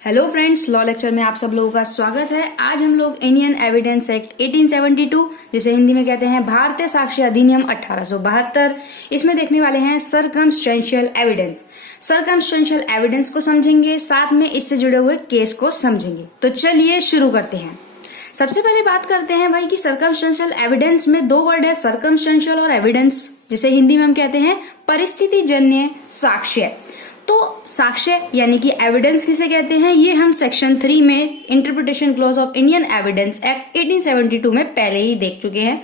Hello friends, law lecture में आप सब लोगों का स्वागत है। आज हम लोग इंडियन एविडेंस एक्ट 1872 जिसे हिंदी में कहते हैं भारतीय साक्ष्य अधिनियम 1872, इसमें देखने वाले हैं सरकमस्टेंशियल एविडेंस। सरकमस्टेंशियल एविडेंस को समझेंगे, साथ में इससे जुड़े हुए केस को समझेंगे। तो चलिए शुरू करते हैं। सबसे पहले बात करते हैं भाई कि सरकमस्टेंशियल एविडेंस में दो वर्ड है, सरकमस्टेंशियल और एविडेंस, जिसे हिंदी में हम कहते हैं परिस्थिति जन्य साक्ष्य। तो साक्ष्य यानी कि एविडेंस किसे कहते हैं, ये हम सेक्शन 3 में interpretation clause of Indian evidence act 1872 में पहले ही देख चुके हैं।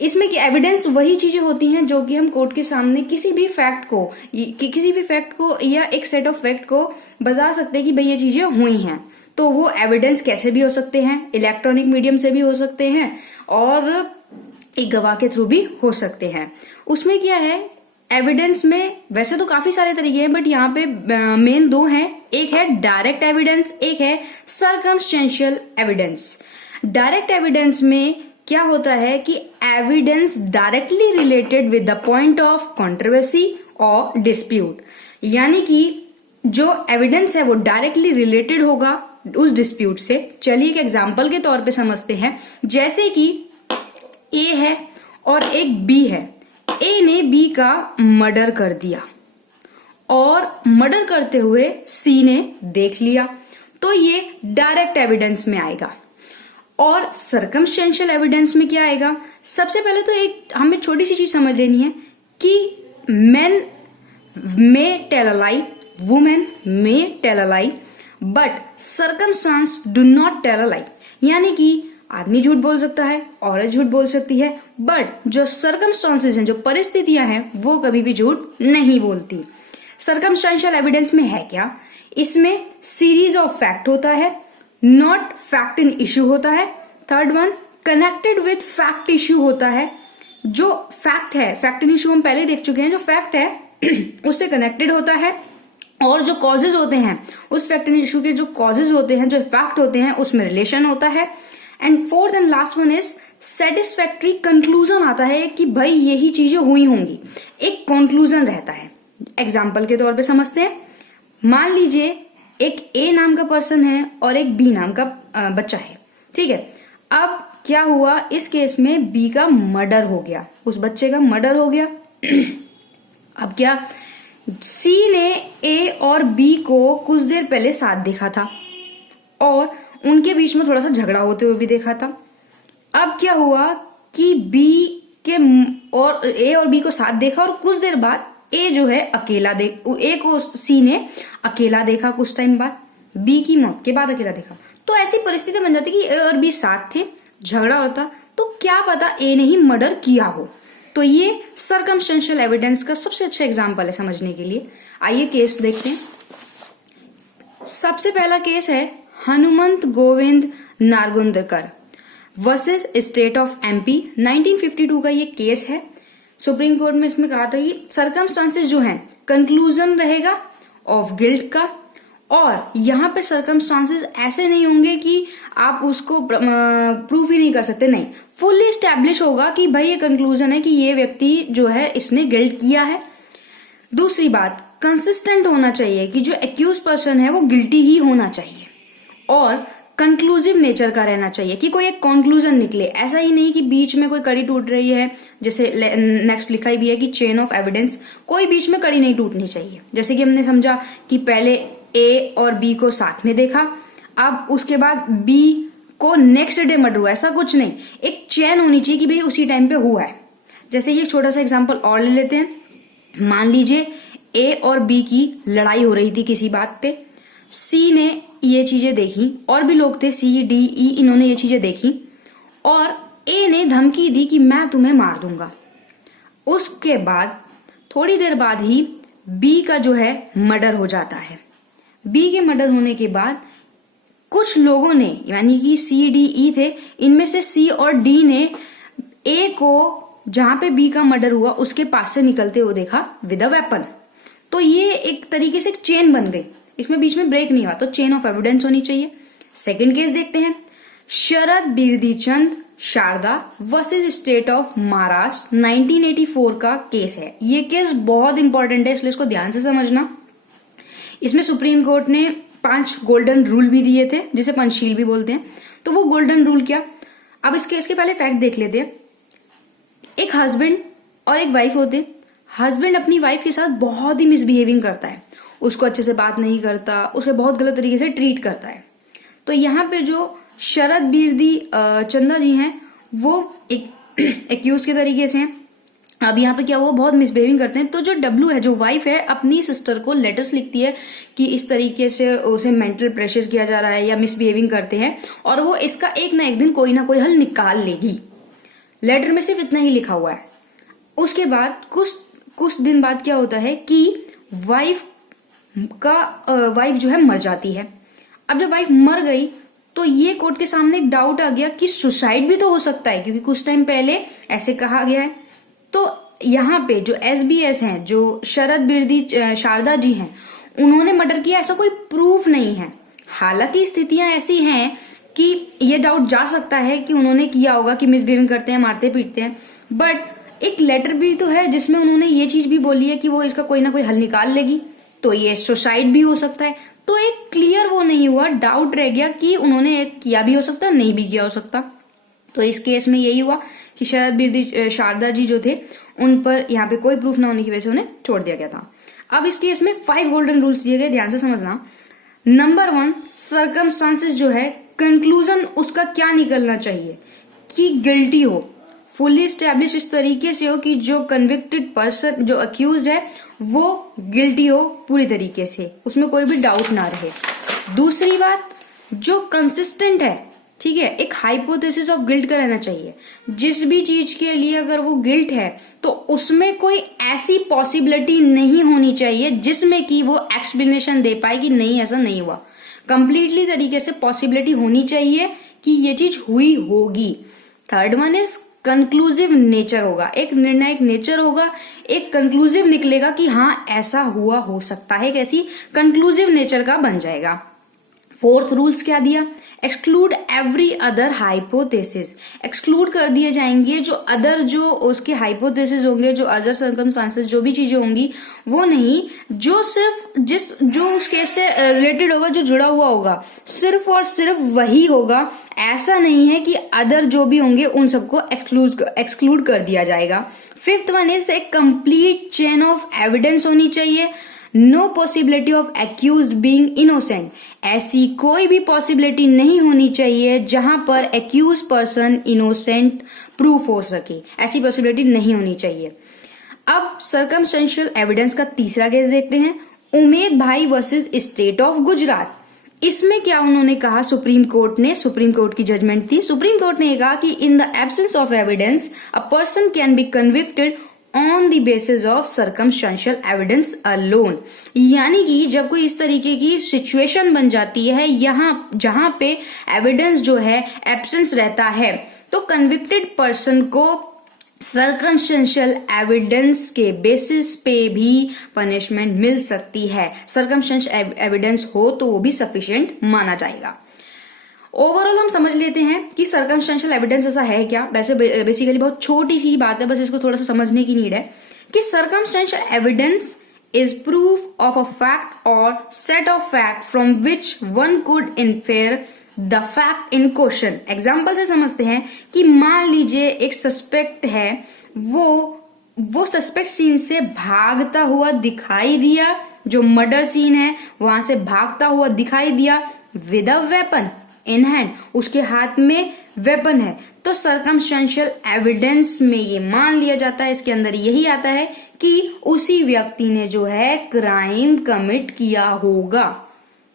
इसमें कि एविडेंस वही चीजें होती हैं जो कि हम कोर्ट के सामने किसी भी फैक्ट को या एक सेट ऑफ फैक्ट को बता सकते हैं कि भाई ये चीजें हुई हैं। तो वो एविडेंस कैसे भी हो सकते हैं, इलेक्ट्रॉनिक मीडियम से भी हो सकते हैं और एक गवाह के थ्रू भी हो सकते हैं। उसमें क्या है, एविडेंस में वैसे तो काफी सारे तरीके हैं, बट यहाँ पे मेन दो हैं। एक है डायरेक्ट एविडेंस, एक है सरकमस्टेंशियल एविडेंस। डायरेक्ट एविडेंस में क्या होता है कि evidence directly related with the point of controversy और डिस्प्यूट, यानी कि जो एविडेंस है वो डायरेक्टली रिलेटेड होगा उस डिस्प्यूट से। चलिए एक एग्जांपल के तौर पे समझते हैं। जैसे कि ए है और एक बी है। ए ने बी का मर्डर कर दिया और मर्डर करते हुए सी ने देख लिया, तो ये डायरेक्ट एविडेंस में आएगा। और सरकमस्टेंशियल एविडेंस में क्या आएगा, सबसे पहले तो एक हमें छोटी सी चीज समझ लेनी है कि men may tell a lie, women may tell a lie, but circumstances do not tell a lie. यानी कि आदमी झूठ बोल सकता है, औरत झूठ बोल सकती है, बट जो सर्कमस्टांसेस हैं, जो परिस्थितियां हैं, वो कभी भी झूठ नहीं बोलती। सर्कमस्टेंशियल एविडेंस में है क्या, इसमें सीरीज ऑफ फैक्ट होता है, नॉट फैक्ट इन इश्यू होता है। Third one connected with fact issue होता है। जो फैक्ट है, फैक्ट इन इश्यू हम पहले देख चुके हैं, जो फैक्ट है उससे कनेक्टेड होता है। और जो कॉजेज होते हैं, उस फैक्ट इन इश्यू के जो कॉजेज होते हैं, जो फैक्ट होते हैं, उसमें रिलेशन होता है। And fourth and last one is satisfactory conclusion आता है कि भाई यही चीजें हुई होंगी, एक कंक्लूजन रहता है। एग्जाम्पल के तौर पे समझते हैं। मान लीजिए एक ए नाम का पर्सन है और एक बी नाम का बच्चा है, ठीक है। अब क्या हुआ, इस केस में बी का मर्डर हो गया, उस बच्चे का मर्डर हो गया। अब क्या, सी ने ए और बी को कुछ देर पहले साथ देखा था और उनके बीच में थोड़ा सा झगड़ा होते हुए भी देखा था। अब क्या हुआ कि बी के और ए और बी को साथ देखा और कुछ देर बाद ए जो है अकेला ए को सी ने अकेला देखा, कुछ टाइम बाद बी की मौत के बाद अकेला देखा। तो ऐसी परिस्थिति बन जाती कि ए और बी साथ थे, झगड़ा होता, तो क्या पता ए ने ही मर्डर किया हो। तो ये सर्कमस्टेंशियल एविडेंस का सबसे अच्छा एग्जाम्पल है समझने के लिए। आइए केस देखते हैं। सबसे पहला केस है Hanumant Govind Nargundkar versus state of MP. 1952 का ये केस है। सुप्रीम कोर्ट में इसमें कहा था कि सर्कमस्टांसेस जो हैं, कंक्लूजन रहेगा ऑफ गिल्ट का, और यहाँ पे सर्कमस्टांसेस ऐसे नहीं होंगे कि आप उसको प्रूफ ही नहीं कर सकते, नहीं, फुल्ली स्टैब्लिश होगा कि भाई ये कंक्लूजन है कि ये व्यक्ति जो है इसने गिल्ट किया है। दूसरी बात, कंसिस्टेंट होना चाहिए कि जो एक्यूज पर्सन है वो गिल्टी ही होना चाहिए, और कंक्लूसिव नेचर का रहना चाहिए कि कोई एक कंक्लूजन निकले। ऐसा ही नहीं कि बीच में कोई कड़ी टूट रही है, जैसे नेक्स्ट लिखा ही भी है कि चेन ऑफ एविडेंस, कोई बीच में कड़ी नहीं टूटनी चाहिए। जैसे कि हमने समझा कि पहले ए और बी को साथ में देखा, अब उसके बाद बी को नेक्स्ट डे मर्डर हुआ, ऐसा कुछ नहीं, एक चेन होनी चाहिए कि भाई उसी टाइम पे हुआ है। जैसे ये छोटा सा एग्जाम्पल और ले लेते हैं। मान लीजिए ए और बी की लड़ाई हो रही थी किसी बात पे, सी ने ये चीजें देखी, और भी लोग थे सी डी ई, इन्होंने ये चीजें देखी, और ए ने धमकी दी कि मैं तुम्हें मार दूंगा। उसके बाद थोड़ी देर बाद ही बी का जो है मर्डर हो जाता है। बी के मर्डर होने के बाद कुछ लोगों ने, यानी कि सी डी ई थे, इनमें से सी और डी ने ए को जहां पे बी का मर्डर हुआ उसके पास से निकलते हुए देखा विद अ वेपन। तो ये एक तरीके से एक चेन बन गई, इसमें बीच में ब्रेक नहीं हुआ, तो चेन ऑफ एविडेंस होनी चाहिए। सेकंड केस देखते हैं। Sharad Birdichand Sarda versus state of Maharashtra 1984 का केस है। ये केस बहुत इंपॉर्टेंट है, इसलिए इसको ध्यान से समझना। इसमें सुप्रीम कोर्ट ने 5 गोल्डन रूल भी दिए थे, जिसे पंचशील भी बोलते हैं। तो वो गोल्डन रूल क्या, अब इसके पहले फैक्ट देख लेते हैं। एक हस्बैंड और एक वाइफ होते। हस्बैंड अपनी वाइफ के साथ बहुत ही मिसबिहेविंग करता है, उसको अच्छे से बात नहीं करता, उसे बहुत गलत तरीके से ट्रीट करता है। तो यहाँ पे जो शरद बीरदी चंदा जी हैं वो एक एक्यूज के तरीके से हैं। अब यहाँ पे क्या हुआ, बहुत मिसबिहेविंग करते हैं। तो जो डब्लू है, जो वाइफ है, अपनी सिस्टर को लेटर्स लिखती है कि इस तरीके से उसे मेंटल प्रेशर किया जा रहा है या मिसबिहेविंग करते हैं, और वो इसका एक ना एक दिन कोई ना कोई हल निकाल लेगी। लेटर में सिर्फ इतना ही लिखा हुआ है। उसके बाद कुछ दिन बाद क्या होता है कि वाइफ जो है मर जाती है। अब जब वाइफ मर गई तो ये कोर्ट के सामने एक डाउट आ गया कि सुसाइड भी तो हो सकता है, क्योंकि कुछ टाइम पहले ऐसे कहा गया है। तो यहाँ पे जो SBS हैं, जो शरद बीरदी शारदा जी हैं, उन्होंने मर्डर किया ऐसा कोई प्रूफ नहीं है। हालांकि स्थितियां ऐसी हैं कि ये डाउट जा सकता है कि उन्होंने किया होगा, कि मिसबिहेविंग करते हैं, मारते पीटते हैं, बट एक लेटर भी तो है जिसमें उन्होंने ये चीज भी बोली है कि वो इसका कोई ना कोई हल निकाल लेगी, तो ये सुसाइड भी हो सकता है। तो एक क्लियर वो नहीं हुआ, डाउट रह गया कि उन्होंने किया भी हो सकता, नहीं भी किया हो सकता। तो इस केस में यही हुआ कि शरद बीरदी शारदा जी जो थे, उन पर यहाँ पे कोई प्रूफ ना होने की वजह से उन्हें छोड़ दिया गया था। अब इस केस में 5 गोल्डन रूल्स दिए गए, ध्यान से समझना। नंबर 1, सर्कमस्टांसेस जो है, कंक्लूजन उसका क्या निकलना चाहिए कि गिल्टी हो, फुली स्टैब्लिश इस तरीके से हो कि जो कन्विक्टेड पर्सन, जो अक्यूज है, वो गिल्टी हो पूरी तरीके से, उसमें कोई भी डाउट ना रहे। दूसरी बात, जो कंसिस्टेंट है, ठीक है, एक हाइपोथेसिस ऑफ गिल्ट का रहना चाहिए। जिस भी चीज के लिए अगर वो गिल्ट है तो उसमें कोई ऐसी पॉसिबिलिटी नहीं होनी चाहिए जिसमें कि वो एक्सप्लेनेशन दे पाए कि नहीं ऐसा नहीं हुआ। कंप्लीटली तरीके से पॉसिबिलिटी होनी चाहिए कि ये चीज हुई होगी। Third one is conclusive nature होगा, एक निर्णायक नेचर होगा, एक कंक्लूसिव निकलेगा कि हाँ ऐसा हुआ हो सकता है, कैसी कंक्लूसिव नेचर का बन जाएगा। 4th रूल्स क्या दिया, exclude every other hypothesis, exclude कर दिए जाएंगे जो अदर, जो उसके हाइपोथेसिस होंगे, जो अदर सर्कमस्टांसेस, जो भी चीजें होंगी वो नहीं, जो सिर्फ जो उस केस से रिलेटेड होगा, जो जुड़ा हुआ होगा, सिर्फ और सिर्फ वही होगा। ऐसा नहीं है कि अदर जो भी होंगे उन सबको एक्सक्लूड कर दिया जाएगा। 5th वन इज एक कंप्लीट चेन ऑफ एविडेंस होनी चाहिए। No possibility of accused being innocent, ऐसी कोई भी पॉसिबिलिटी नहीं होनी चाहिए जहां पर एक्यूज पर्सन इनोसेंट प्रूफ हो सके, ऐसी पॉसिबिलिटी नहीं होनी चाहिए। अब सर्कमस्टेंशियल एविडेंस का तीसरा केस देखते हैं, उमेद भाई वर्सेस स्टेट ऑफ गुजरात। इसमें क्या उन्होंने कहा, सुप्रीम कोर्ट की जजमेंट थी। सुप्रीम कोर्ट ने कहा कि in the absence of evidence a person can be convicted on the basis of circumstantial evidence alone, यानी कि जब कोई इस तरीके की सिचुएशन बन जाती है जहां पे एविडेंस जो है एब्सेंस रहता है, तो कन्विक्टेड पर्सन को सर्कमस्टेंशियल एविडेंस के बेसिस पे भी पनिशमेंट मिल सकती है। सर्कमस्टेंशियल एविडेंस हो तो वो भी सफिशिएंट माना जाएगा। ओवरऑल हम समझ लेते हैं कि सर्कमस्टेंशियल एविडेंस ऐसा है क्या। वैसे बेसिकली बहुत छोटी सी बात है, बस इसको थोड़ा सा समझने की नीड है कि circumstantial evidence is proof of a fact और set of fact from which one could infer the fact in question. Example से समझते हैं कि मान लीजिए एक सस्पेक्ट है, वो सस्पेक्ट सीन से भागता हुआ दिखाई दिया, जो मर्डर सीन है वहां से भागता हुआ दिखाई दिया with a weapon in hand, उसके हाथ में वेपन है। तो सर्कमस्टेंशियल एविडेंस में ये मान लिया जाता है, इसके अंदर यही आता है कि उसी व्यक्ति ने जो है क्राइम कमिट किया होगा।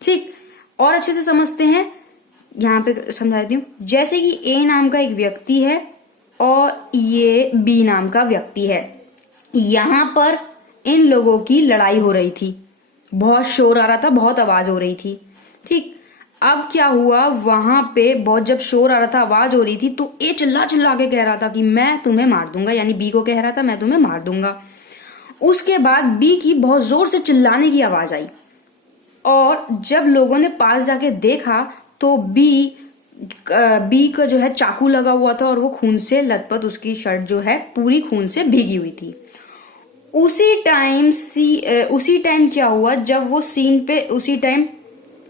ठीक, और अच्छे से समझते हैं, यहाँ पे समझा देती हूँ। जैसे कि ए नाम का एक व्यक्ति है और ये बी नाम का व्यक्ति है, यहाँ पर इन लोगों की लड़ाई हो रही थी, बहुत शोर आ रहा था, बहुत आवाज हो रही थी। ठीक, अब क्या हुआ, वहां पे बहुत जब शोर आ रहा था, आवाज हो रही थी, तो ए चिल्ला के कह रहा था कि मैं तुम्हें मार दूंगा, यानी बी को कह रहा था मैं तुम्हें मार दूंगा। उसके बाद बी की बहुत जोर से चिल्लाने की आवाज आई और जब लोगों ने पास जाके देखा तो बी का जो है चाकू लगा हुआ था और वो खून से लथपथ, उसकी शर्ट जो है पूरी खून से भीगी हुई थी। उसी टाइम क्या हुआ, जब वो सीन पे उसी टाइम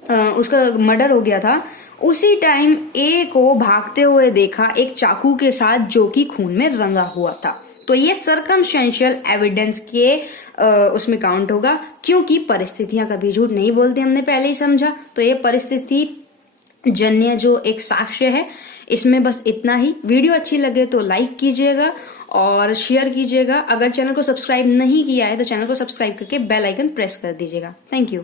उसका मर्डर हो गया था, उसी टाइम ए को भागते हुए देखा एक चाकू के साथ जो कि खून में रंगा हुआ था। तो ये सर्कमस्टेंशियल एविडेंस के उसमें काउंट होगा, क्योंकि परिस्थितियां कभी झूठ नहीं बोलती, हमने पहले ही समझा। तो ये परिस्थिति जन्य जो एक साक्ष्य है, इसमें बस इतना ही। वीडियो अच्छी लगे तो लाइक कीजिएगा और शेयर कीजिएगा। अगर चैनल को सब्सक्राइब नहीं किया है तो चैनल को सब्सक्राइब करके बेल आइकन प्रेस कर दीजिएगा। Thank you.